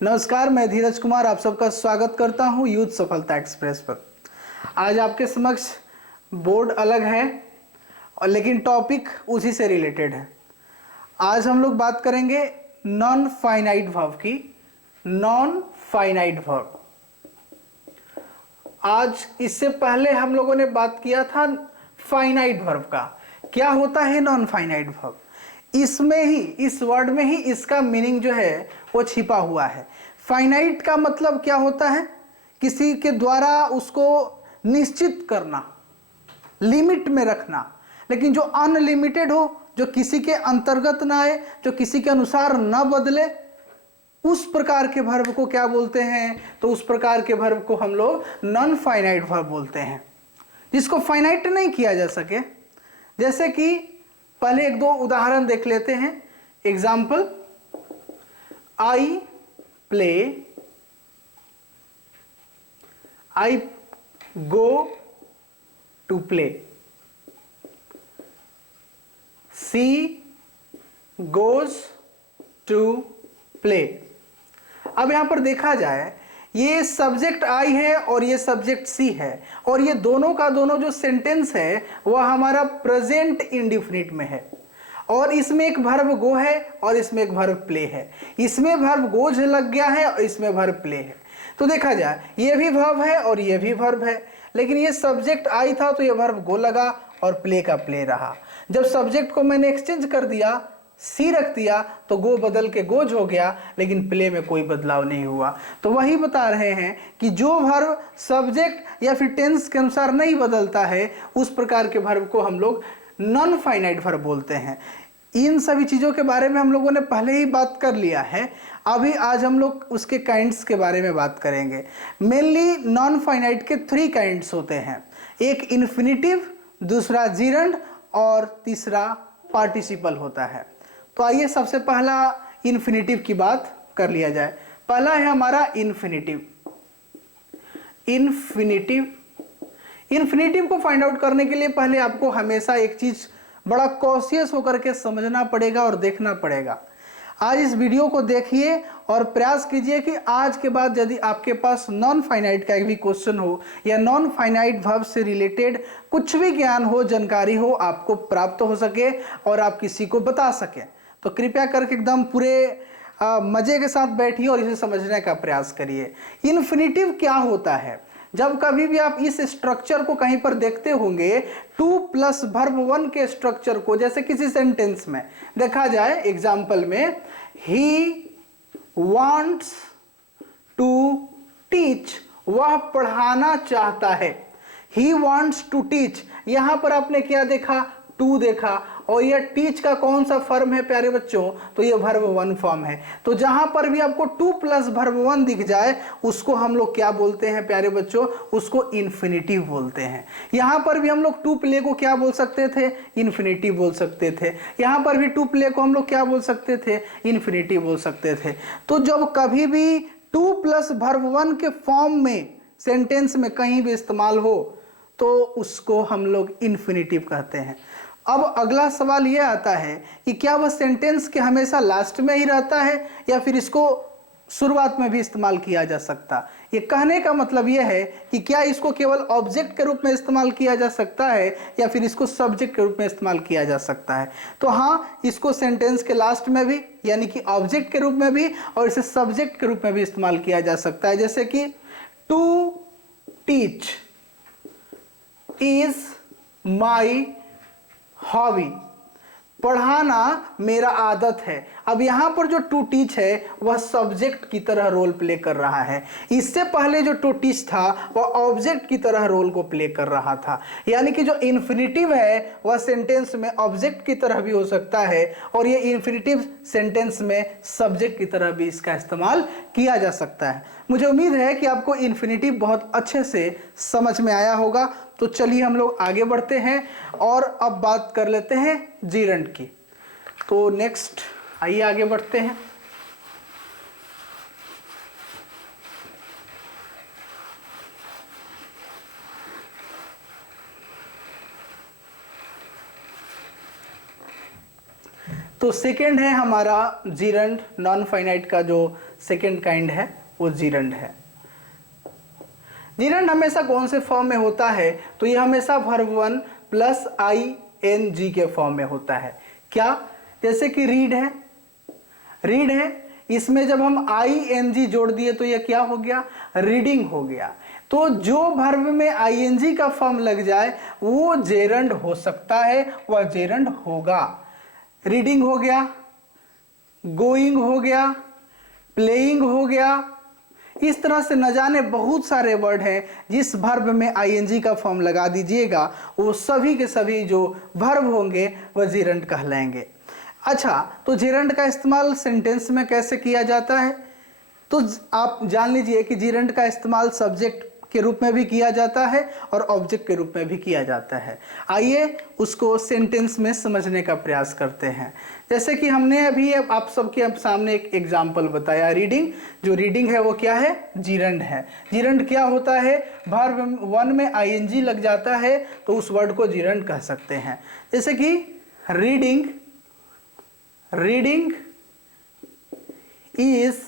नमस्कार, मैं धीरज कुमार आप सबका स्वागत करता हूं यूथ सफलता एक्सप्रेस पर। आज आपके समक्ष बोर्ड अलग है और लेकिन टॉपिक उसी से रिलेटेड है। आज हम लोग बात करेंगे नॉन फाइनाइट वर्ब की। नॉन फाइनाइट वर्ब, आज इससे पहले हम लोगों ने बात किया था फाइनाइट वर्ब का। क्या होता है नॉन फाइनाइट वर्ब? इसमें ही, इस वर्ड में ही इसका मीनिंग जो है वो छिपा हुआ है। फाइनाइट का मतलब क्या होता है? किसी के द्वारा उसको निश्चित करना, लिमिट में रखना। लेकिन जो अनलिमिटेड हो, जो किसी के अंतर्गत ना आए, जो किसी के अनुसार न बदले, उस प्रकार के वर्ब को क्या बोलते हैं? तो उस प्रकार के वर्ब को हम लोग नॉन फाइनाइट वर्ब बोलते हैं, जिसको फाइनाइट नहीं किया जा सके। जैसे कि पहले एक दो उदाहरण देख लेते हैं। Example, I play, I go to play, she goes to play. अब यहां पर देखा जाए, ये सब्जेक्ट आई है और ये सब्जेक्ट सी है, और ये दोनों का दोनों जो सेंटेंस है वह हमारा प्रेजेंट इंडिफिनिट में है। और इसमें एक वर्ब गो है और इसमें एक वर्ब प्ले है। इसमें वर्ब गोज लग गया है और इसमें वर्ब प्ले है। तो देखा जाए, ये भी वर्ब है और ये भी वर्ब है, लेकिन ये सब्जेक्ट आई था तो ये वर्ब गो लगा और प्ले का प्ले रहा। जब सब्जेक्ट को मैंने एक्सचेंज कर दिया, सी रख दिया, तो गो बदल के गोज हो गया, लेकिन प्ले में कोई बदलाव नहीं हुआ। तो वही बता रहे हैं कि जो वर्ब सब्जेक्ट या फिर टेंस के अनुसार नहीं बदलता है, उस प्रकार के वर्ब को हम लोग नॉन फाइनाइट वर्ब बोलते हैं। इन सभी चीज़ों के बारे में हम लोगों ने पहले ही बात कर लिया है। अभी आज हम लोग उसके काइंड्स के बारे में बात करेंगे। मेनली नॉन फाइनाइट के 3 काइंड्स होते हैं। एक इन्फिनिटिव, दूसरा जीरंड और तीसरा पार्टिसिपल होता है। तो आइए सबसे पहला इन्फिनिटिव की बात कर लिया जाए। पहला है हमारा इन्फिनिटिव। इन्फिनिटिव को फाइंड आउट करने के लिए पहले आपको हमेशा एक चीज बड़ा कॉशियस होकर के समझना पड़ेगा और देखना पड़ेगा। आज इस वीडियो को देखिए और प्रयास कीजिए कि आज के बाद यदि आपके पास नॉन फाइनाइट का एक भी क्वेश्चन हो या नॉन फाइनाइट वर्ब से रिलेटेड कुछ भी ज्ञान हो, जानकारी हो, आपको प्राप्त हो सके और आप किसी को बता सकें, तो कृपया करके एकदम पूरे मजे के साथ बैठिए और इसे समझने का प्रयास करिए। इन्फिनिटिव क्या होता है? जब कभी भी आप इस स्ट्रक्चर को कहीं पर देखते होंगे, 2 प्लस वर्ब 1 के स्ट्रक्चर को, जैसे किसी सेंटेंस में देखा जाए, एग्जाम्पल में, ही वांट्स टू टीच, वह पढ़ाना चाहता है। ही वांट्स टू टीच, यहां पर आपने क्या देखा? टू देखा, और यह टीच का कौन सा फॉर्म है प्यारे बच्चों? तो यह वर्ब 1 फॉर्म है। तो जहां पर भी आपको 2 प्लस वर्ब 1 दिख जाए, उसको हम लोग क्या बोलते हैं प्यारे बच्चों? उसको इन्फिनिटिव बोलते हैं। यहां पर भी हम लोग 2 प्ले को क्या बोल सकते थे? इन्फिनिटिव बोल सकते थे। यहां पर भी 2 प्ले को हम लोग क्या बोल सकते थे? इन्फिनिटिव बोल सकते थे। तो जब कभी भी 2 प्लस वर्ब 1 के फॉर्म में सेंटेंस में कहीं भी इस्तेमाल हो, तो उसको हम लोग इन्फिनिटिव कहते हैं। अब अगला सवाल यह आता है कि क्या वह सेंटेंस के हमेशा लास्ट में ही रहता है या फिर इसको शुरुआत में भी इस्तेमाल किया जा सकता? ये कहने का मतलब यह है कि क्या इसको केवल ऑब्जेक्ट के रूप में इस्तेमाल किया जा सकता है या फिर इसको सब्जेक्ट के रूप में इस्तेमाल किया जा सकता है? तो हाँ, इसको सेंटेंस के लास्ट में भी, यानी कि ऑब्जेक्ट के रूप में भी, और इसे सब्जेक्ट के रूप में भी इस्तेमाल किया जा सकता है। जैसे कि to teach is my hobby, पढ़ाना मेरा आदत है। अब यहां पर जो टू टीच है वह सब्जेक्ट की तरह रोल प्ले कर रहा है। इससे पहले जो टू टीच था वह ऑब्जेक्ट की तरह रोल को प्ले कर रहा था। यानी कि जो इन्फिनिटिव है वह सेंटेंस में ऑब्जेक्ट की तरह भी हो सकता है, और ये इन्फिनिटिव सेंटेंस में सब्जेक्ट की तरह भी इसका इस्तेमाल किया जा सकता है। मुझे उम्मीद है कि आपको इन्फिनिटिव बहुत अच्छे से समझ में आया होगा। तो चलिए हम लोग आगे बढ़ते हैं और अब बात कर लेते हैं जीरंड की। तो नेक्स्ट आइए आगे बढ़ते हैं। तो सेकेंड है हमारा जीरंड, नॉन फाइनाइट का जो सेकेंड काइंड है वो जीरंड है। जीरंड हमेशा कौन से फॉर्म में होता है? तो ये हमेशा वर्ब 1 प्लस ing के फॉर्म में होता है। क्या? जैसे कि रीड है, रीड है, इसमें जब हम ing जोड़ दिए तो ये क्या हो गया? रीडिंग हो गया। तो जो वर्ब में ing का फॉर्म लग जाए वो जेरंड हो सकता है, वह जेरंड होगा। रीडिंग हो गया, गोइंग हो गया, प्लेइंग हो गया, इस तरह से न जाने बहुत सारे वर्ड हैं जिस वर्ब में ing का फॉर्म लगा दीजिएगा वो सभी के सभी जो वर्ब होंगे वह जेरंड कहलाएंगे। अच्छा, तो जेरंड का इस्तेमाल सेंटेंस में कैसे किया जाता है? तो आप जान लीजिए कि जेरंड का इस्तेमाल सब्जेक्ट के रूप में भी किया जाता है और ऑब्जेक्ट के रूप में भी किया जाता है। आइए उसको सेंटेंस में समझने का प्रयास करते हैं। जैसे कि हमने अभी आप सबके सामने एक एग्जाम्पल बताया, रीडिंग। जो रीडिंग है वो क्या है? जीरंड है। जीरंड क्या होता है? वर्ब 1 में ing लग जाता है तो उस वर्ड को जीरंड कह सकते हैं। जैसे कि reading, reading is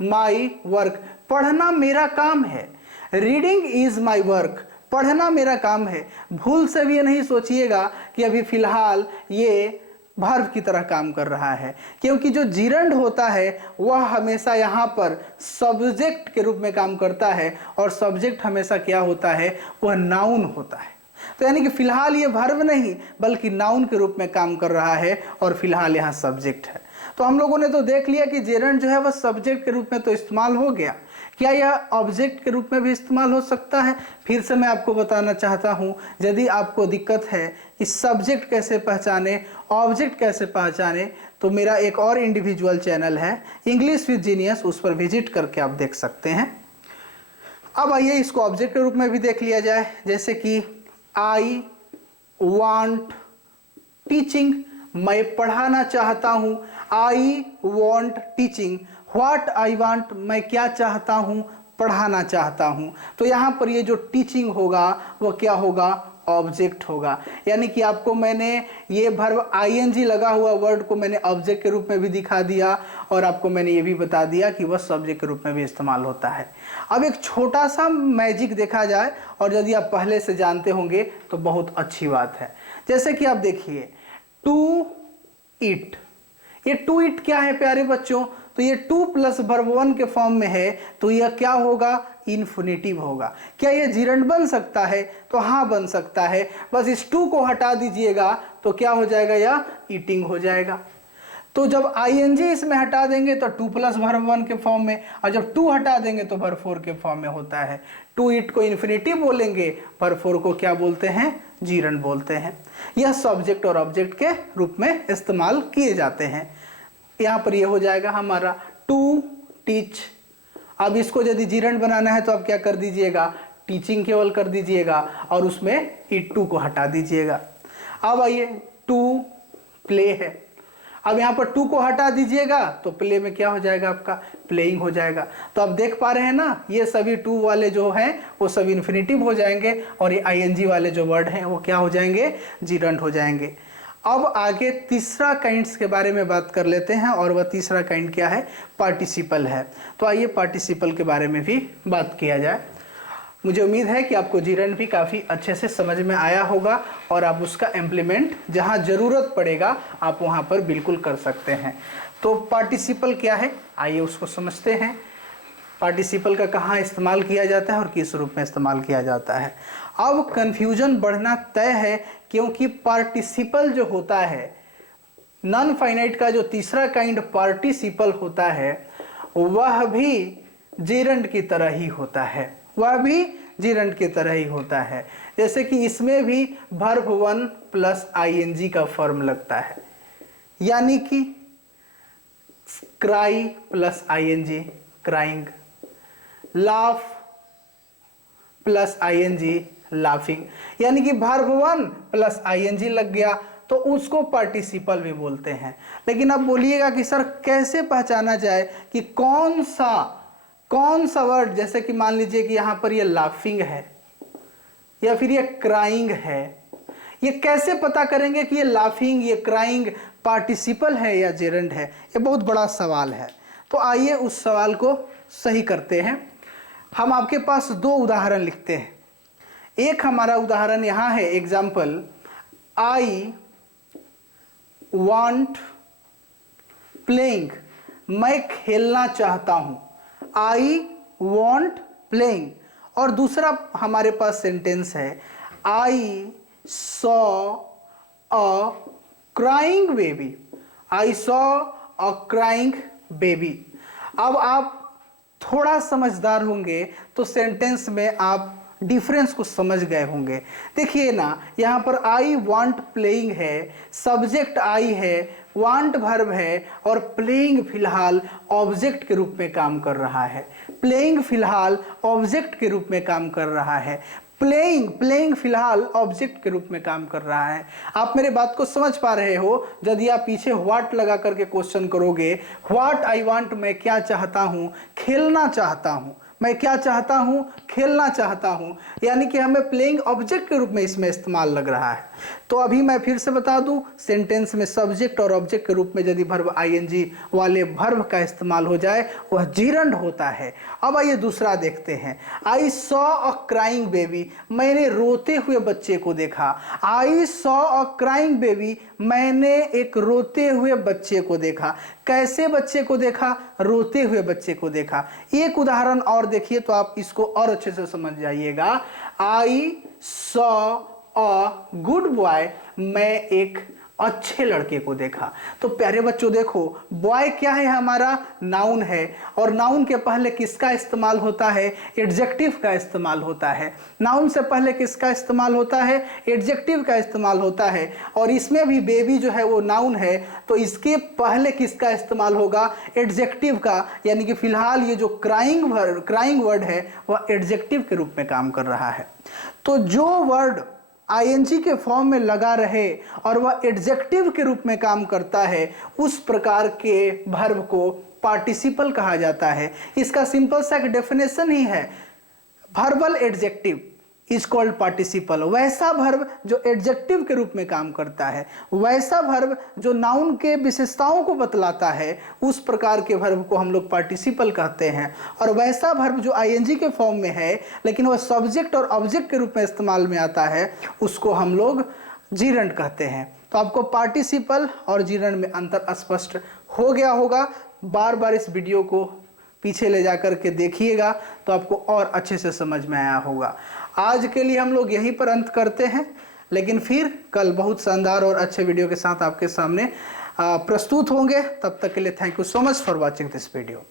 my work, पढ़ना मेरा काम है। रीडिंग इज माई वर्क, पढ़ना मेरा काम है। भूल से भी ये नहीं सोचिएगा कि अभी फिलहाल ये वर्ब की तरह काम कर रहा है, क्योंकि जो जीरंड होता है वह हमेशा यहाँ पर सब्जेक्ट के रूप में काम करता है और सब्जेक्ट हमेशा क्या होता है? वह नाउन होता है। तो यानी कि फिलहाल ये वर्ब नहीं बल्कि नाउन के रूप में काम कर रहा है और फिलहाल यहाँ सब्जेक्ट है। तो हम लोगों ने तो देख लिया कि जेरंड जो है वह सब्जेक्ट के रूप में तो इस्तेमाल हो गया, क्या यह ऑब्जेक्ट के रूप में भी इस्तेमाल हो सकता है? फिर से मैं आपको बताना चाहता हूं, यदि आपको दिक्कत है कि सब्जेक्ट कैसे पहचाने, ऑब्जेक्ट कैसे पहचाने, तो मेरा एक और इंडिविजुअल चैनल है इंग्लिश विद जीनियस, उस पर विजिट करके आप देख सकते हैं। अब आइए इसको ऑब्जेक्ट के रूप में भी देख लिया जाए। जैसे कि आई वांट टीचिंग, मैं पढ़ाना चाहता हूँ। I want teaching, what I want, मैं क्या चाहता हूँ? पढ़ाना चाहता हूँ। तो यहाँ पर ये जो टीचिंग होगा वो क्या होगा? ऑब्जेक्ट होगा। यानी कि आपको मैंने ये वर्ब ing लगा हुआ वर्ड को मैंने ऑब्जेक्ट के रूप में भी दिखा दिया और आपको मैंने ये भी बता दिया कि वह सब्जेक्ट के रूप में भी इस्तेमाल होता है। अब एक छोटा सा मैजिक देखा जाए और यदि आप पहले से जानते होंगे तो बहुत अच्छी बात है। जैसे कि आप देखिए टू इट, ये टू इट क्या है प्यारे बच्चों? तो ये टू प्लस वर्ब 1 के फॉर्म में है तो यह क्या होगा? इन्फिनेटिव होगा। क्या यह जीरंड बन सकता है? तो हाँ बन सकता है। बस इस टू को हटा दीजिएगा तो क्या हो जाएगा? यह ईटिंग हो जाएगा। तो जब ing इसमें हटा देंगे तो टू प्लस वर्ब 1 के फॉर्म में, और जब टू हटा देंगे तो वर्ब 4 के फॉर्म में होता है। टू इट को इन्फिनेटिव बोलेंगे, वर्ब 4 को क्या बोलते हैं? जीरंड बोलते हैं। यह सब्जेक्ट और ऑब्जेक्ट के रूप में इस्तेमाल किए जाते हैं। यहाँ पर यह हो जाएगा हमारा टू टीच। अब इसको यदि जीरंड बनाना है तो आप क्या कर दीजिएगा? टीचिंग केवल कर दीजिएगा और उसमें इट टू को हटा दीजिएगा। अब आइए टू प्ले है, अब यहाँ पर टू को हटा दीजिएगा तो प्ले में क्या हो जाएगा? आपका प्लेइंग हो जाएगा। तो आप देख पा रहे हैं ना, ये सभी टू वाले जो हैं वो सभी इन्फिनेटिव हो जाएंगे और ये ing वाले जो वर्ड हैं वो क्या हो जाएंगे? जीरंड हो जाएंगे। अब आगे तीसरा काइंड्स के बारे में बात कर लेते हैं और वह तीसरा काइंड क्या है? पार्टिसिपल है। तो आइए पार्टिसिपल के बारे में भी बात किया जाए। मुझे उम्मीद है कि आपको जीरंड भी काफ़ी अच्छे से समझ में आया होगा और आप उसका इम्प्लीमेंट जहां ज़रूरत पड़ेगा आप वहां पर बिल्कुल कर सकते हैं। तो पार्टिसिपल क्या है आइए उसको समझते हैं। पार्टिसिपल का कहाँ इस्तेमाल किया जाता है और किस रूप में इस्तेमाल किया जाता है। अब कन्फ्यूजन बढ़ना तय है, क्योंकि पार्टिसिपल जो होता है, नॉन फाइनाइट का जो तीसरा काइंड पार्टिसिपल होता है वह भी जीरंड की तरह ही होता है, वह भी जीरंड की तरह ही होता है। जैसे कि इसमें भी वर्ब 1 प्लस ing का फॉर्म लगता है, यानी कि cry plus ing crying, laugh plus ing laughing, यानी कि वर्ब 1 प्लस ing लग गया तो उसको पार्टिसिपल भी बोलते हैं। लेकिन अब बोलिएगा कि सर कैसे पहचाना जाए कि कौन सा वर्ड, जैसे कि मान लीजिए कि यहाँ पर ये लाफिंग है या फिर ये क्राइंग है, ये कैसे पता करेंगे कि ये लाफिंग ये क्राइंग पार्टिसिपल है या जेरंड है? ये बहुत बड़ा सवाल है। तो आइए उस सवाल को सही करते हैं। हम आपके पास दो उदाहरण लिखते हैं। एक हमारा उदाहरण यहाँ है, एग्जाम्पल, आई वांट प्लेइंग, मैं खेलना चाहता हूं। I want playing. और दूसरा हमारे पास सेंटेंस है, I saw a crying baby. I saw a crying baby. अब आप थोड़ा समझदार होंगे तो सेंटेंस में आप डिफरेंस को समझ गए होंगे। देखिए ना, यहाँ पर आई वांट प्लेइंग है, सब्जेक्ट आई है, वांट वर्ब है और प्लेइंग फिलहाल ऑब्जेक्ट के रूप में काम कर रहा है। प्लेइंग फिलहाल ऑब्जेक्ट के रूप में काम कर रहा है। प्लेइंग फिलहाल ऑब्जेक्ट के रूप में काम कर रहा है। आप मेरे बात को समझ पा रहे हो? यदि आप पीछे व्हाट लगा करके क्वेश्चन करोगे, व्हाट आई वांट, मैं क्या चाहता हूं, खेलना चाहता हूं। मैं क्या चाहता हूं, खेलना चाहता हूं, यानी कि हमें प्लेइंग ऑब्जेक्ट के रूप में इसमें इस्तेमाल लग रहा है। तो अभी मैं फिर से बता दूं, सेंटेंस में सब्जेक्ट और ऑब्जेक्ट के रूप में यदि वर्ब आईएनजी वाले वर्ब का इस्तेमाल हो जाए वह जीरंड होता है। अब आइए दूसरा देखते हैं। I saw a crying baby, मैंने रोते हुए बच्चे को देखा। I saw a crying baby, मैंने एक रोते हुए बच्चे को देखा। कैसे बच्चे को देखा? रोते हुए बच्चे को देखा। एक उदाहरण और देखिए तो आप इसको और अच्छे से समझ जाइएगा। I saw a good boy, मैं एक अच्छे लड़के को देखा। तो प्यारे बच्चों देखो, बॉय क्या है? हमारा नाउन है, और नाउन के पहले किसका इस्तेमाल होता है? एडजेक्टिव का इस्तेमाल होता है। नाउन से पहले किसका इस्तेमाल होता है? एडजेक्टिव का इस्तेमाल होता है। और इसमें भी बेबी जो है वो नाउन है, तो इसके पहले किसका इस्तेमाल होगा? एडजेक्टिव का। यानी कि फिलहाल ये जो क्राइंग वर्ड है वह एडजेक्टिव के रूप में काम कर रहा है। तो जो वर्ड आईएनजी के फॉर्म में लगा रहे और वह एडजेक्टिव के रूप में काम करता है, उस प्रकार के वर्ब को पार्टिसिपल कहा जाता है। इसका सिंपल सा एक डेफिनेशन ही है, verbal adjective is called participle. वैसा वर्ब जो एडजेक्टिव के रूप में काम करता है, वैसा वर्ब जो नाउन के विशेषताओं को बतलाता है, उस प्रकार के वर्ब को हम लोग पार्टिसिपल कहते हैं। और वैसा वर्ब जो आईएनजी के फॉर्म में है लेकिन वह सब्जेक्ट और ऑब्जेक्ट के रूप में इस्तेमाल में आता है, उसको हम लोग जीरंड कहते हैं। तो आपको पार्टिसिपल और जीरंड में अंतर स्पष्ट हो गया होगा। बार बार इस वीडियो को पीछे ले जाकर के देखिएगा तो आपको और अच्छे से समझ में आया होगा। आज के लिए हम लोग यहीं पर अंत करते हैं, लेकिन फिर कल बहुत शानदार और अच्छे वीडियो के साथ आपके सामने प्रस्तुत होंगे। तब तक के लिए thank you so much for watching this video.